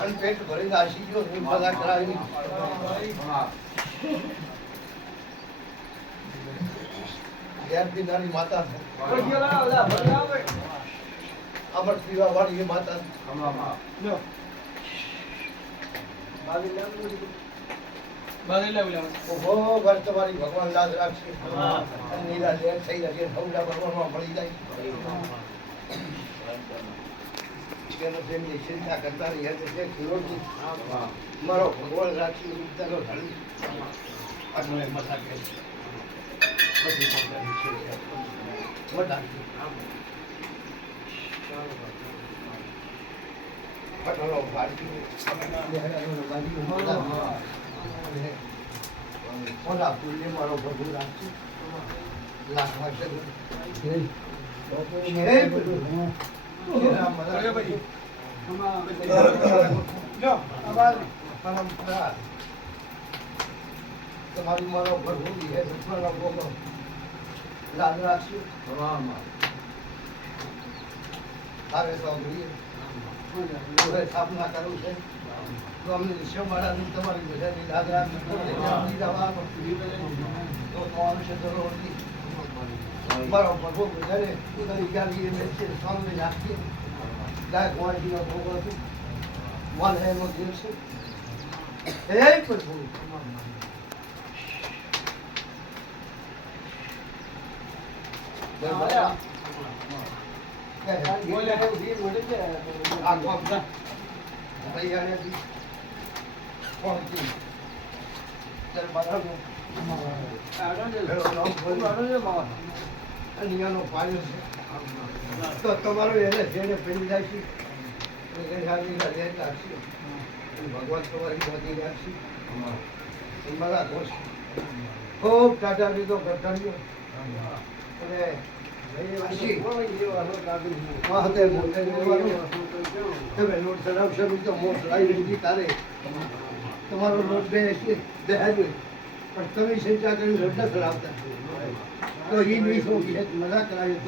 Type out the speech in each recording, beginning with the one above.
અને પેટ ભરી નાસી ગયો, હું બધા કરાવી ભગવાન યાદ રાખશે. નીલા લેર થઈ ભગવાનમાં મળી જાય. તેનો તેમની ચિંતા કરતા ખીરોજી મારો ભગવાન રાખી લાખ ઢાળી આટલે મથા કે બધી પોતાની પટલો મારો રાખશે લાખમાં છે. હે? તમારી મારો પ્રભુ હે. દુશ્મનો ગોગો લાદ રાખશું તારે હવે સ્થાપના કરું છે તો અમને વિશ્વમાળાની તમારી બધાની લાદ રાખશું તો તમારું છે જરૂર મારો બધાને ઉતરી ગયા એ છે સ્વામી રાખીએ ગાય કુંવરજીનો ભોગ હતું. મન એનો દિવસ છે. હે છે તો તમારું એને જેને પેલી રાખી રાખશે ભગવાન તમારી બધી રાખશે મારા ઘોષ ખૂબ ટાટા લીધો ઘટાડ્યો અને. તમે લોટ ચડાવશો તો મોટ લાવી લીધી તારે. તમારો લોટ બે બેહાડ્યો પણ તમે ચિંતા કરીને લોટ ન ચડાવતા તો એ નહીં વિહેત મજા કરાવી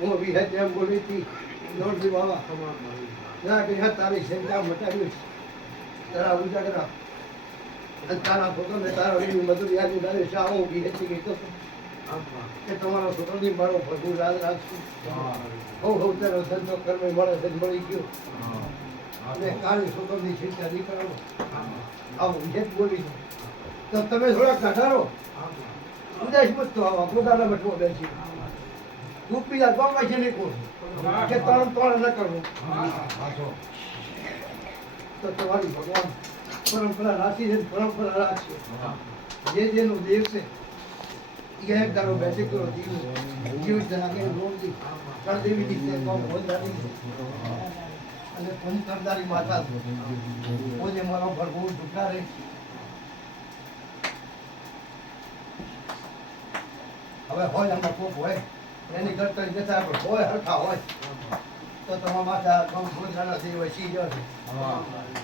હું વિહેત એમ બોલી હતી. લોટજી બાબા ના કે હા તારી ચિંતા મટાવી તારા ઉજાગરા. અને તારા પોતાને તારા એની મધુર યાદ ઉડાડે છે. આવો વિહેત ગઈ તો. કે તમારો છોકરોની મારો ભગવું યાદ રાખશું. હો. હો તારો ધંધો કર્મે મળે છે મળી ગયો. અને કાળી છોકરની ચિંતા તો તમે થોડા કાઢારો ઉદાસ મત તો આવા પોતાના બટવો બેસી. રૂપિયા ગમે છે નહીં કોણ કે ત્રણ ત્રણ ન કરવું. તો તમારી ભગવાન પરંપરા રાખી છે પરંપરા રાખશે. જે જેનો દેવ છે એક દારો બેસી કરો જીવ જીવ જાગે રોજી કણ દેવી દીકરી કોમ હોદારી અને તું કરદારી માતા ઓજે મારો ભરપૂર દુખા રહે. હવે હોય અમે કોક હોય એની કરતા જતા પણ હોય, હરખા હોય. તો તમારા માથા કોમ થઈ હોય સી જશે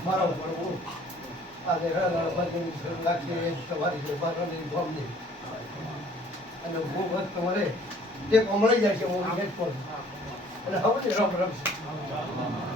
મારો પ્રભુ આજે બધી લાગશે એ તમારી જે બારની નહીં અને હું વખત તમારે તે મળી જાય છે, હું અને હવે રમ રમશે